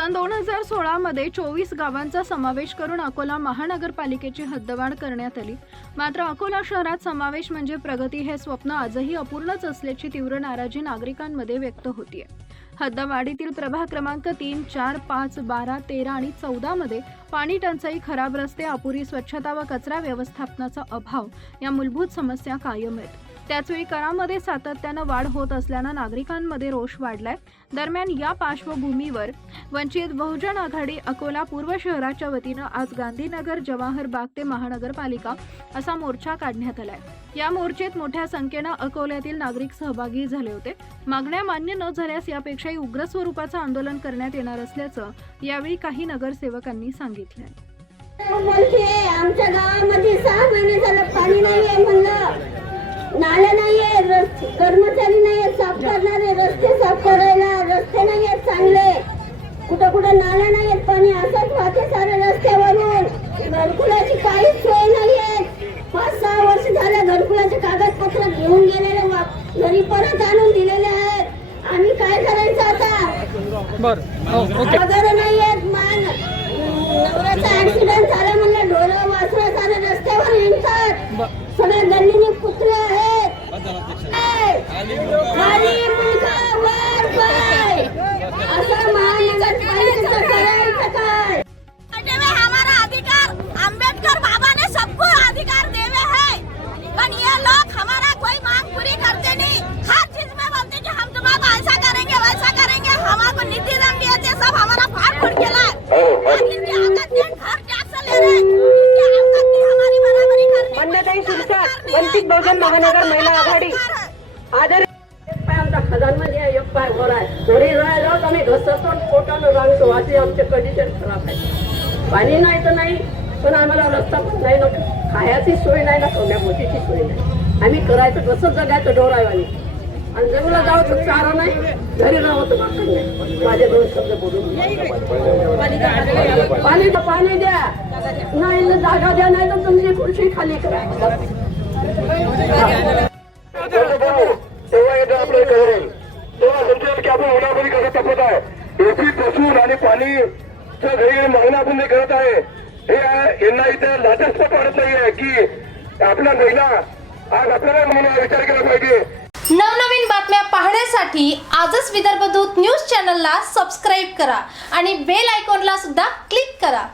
सन 2016 मध्ये 24 गावांचा समावेश करून अकोला महानगरपालिकेची हद्दवाढ करण्यात आली। मात्र अकोला शहरात समावेश म्हणजे प्रगती हे स्वप्न आजही अपूर्णच असल्याची तीव्र नाराजी नागरिकांमध्ये व्यक्त होतीये। हद्दवाढीतील प्रभाग क्रमांक 3, 4, 5, 12, 13 आणि 14 मध्ये पाणी टंचाई, खराब रस्ते, अपुरी स्वच्छता व कचरा व्यवस्थापनाचा अभाव या मूलभूत समस्या कायम आहेत। त्याचवेळी करामध्ये सातत्याने वाढ होत असल्याने नागरिकांमध्ये रोष वाढलाय। दरम्यान या पार्श्वभूमीवर वंचित बहुजन आघाडी अकोला पूर्व शहराच्या वतीने आज गांधीनगर, जवाहर बाग ते महानगरपालिका असा मोर्चा काढण्यात आलाय। या मोर्चेत मोठ्या संख्येने अकोल्यातील नागरिक सहभागी झाले होते। मागण्या मान्य न झाल्यास यापेक्षाही उग्र स्वरूपाचं आंदोलन करण्यात येणार असल्याचं यावेळी काही नगरसेवकांनी सांगितलंय। आमच्या गावामध्ये 6 महिने झालं पाणी नाहीये, म्हणलं नाले नाहीये, कर्मचारी नाहीये साफ करणारे, रस्ते साफ करायला रस्ते नाहीये चांगले, कुठं कुठं नाले नाहीयेत, पाणी असंच वाहते सारे रस्त्यावरून, घरकुलाची काहीच सोय नाहीये। 5-6 वर्ष झाले घरकुलाचे कागदपत्र घेऊन गेलेले घरी परत आणून दिलेले आहेत। आम्ही काय करायचं आता? पगार नाहीयेत, नवऱ्याचा ऍक्सिडेंट झाला म्हणलं ढोरं वासरं सारे रस्त्यावर हिंडतात, सगळे गल्लीने कुत्रे आहेत। खाली मुलगा वर पाय, असं महानगरपालिकेचं करायचं काय? हमारा अधिकार अंबेडकर बाबा ने सबको अधिकार देवे है, पर ये लोग हमारा कोई मांग पूरी करते नहीं। हर चीज में बोलते कि हम तुम्हारा ऐसा करेंगे वैसा करेंगे, हमारे नीति दिए सब हमारा फाड़ फूट गेला। वंचित बहुजन महानगर महिला आघाडी आदर आमचा खजानमध्ये एक पाय वर आहे, घरी राहिलो आम्ही घसरतो पोटानं रांगतो, अशी आमचे कंडिशन खराब आहे। पाणी नाही तर नाही, पण आम्हाला रस्ता पण नाही ना, खायची सोय नाही ना, कोण्या मोठीची सोय नाही। आम्ही करायचं कसं जगायचं डोरावानी, आणि जंगला जाऊ तर चारा नाही, घरी राहतो भाकर नाही। माझे 2 शब्द बोलून पाणी द्या, नाही जागा द्या, नाही तर तुमची खुर्ची खाली करा। तेव्हा येतं आपलं करेल, तेव्हा समजेल की आपण उन्हामध्ये कसं तापत आहे। एसी बसून आणि पाणीचं घरी मागणं आपण जे करत आहे, हे यांना इथे लाजास्पद वाटत नाहीये की आपल्या महिला आज आपल्याला म्हणून विचार केला पाहिजे। नवनवीन बातम्या पाहण्यासाठी आजच विदर्भ दूत न्यूज चॅनलला सबस्क्राईब करा आणि बेल आयकॉनला सुद्धा क्लिक करा।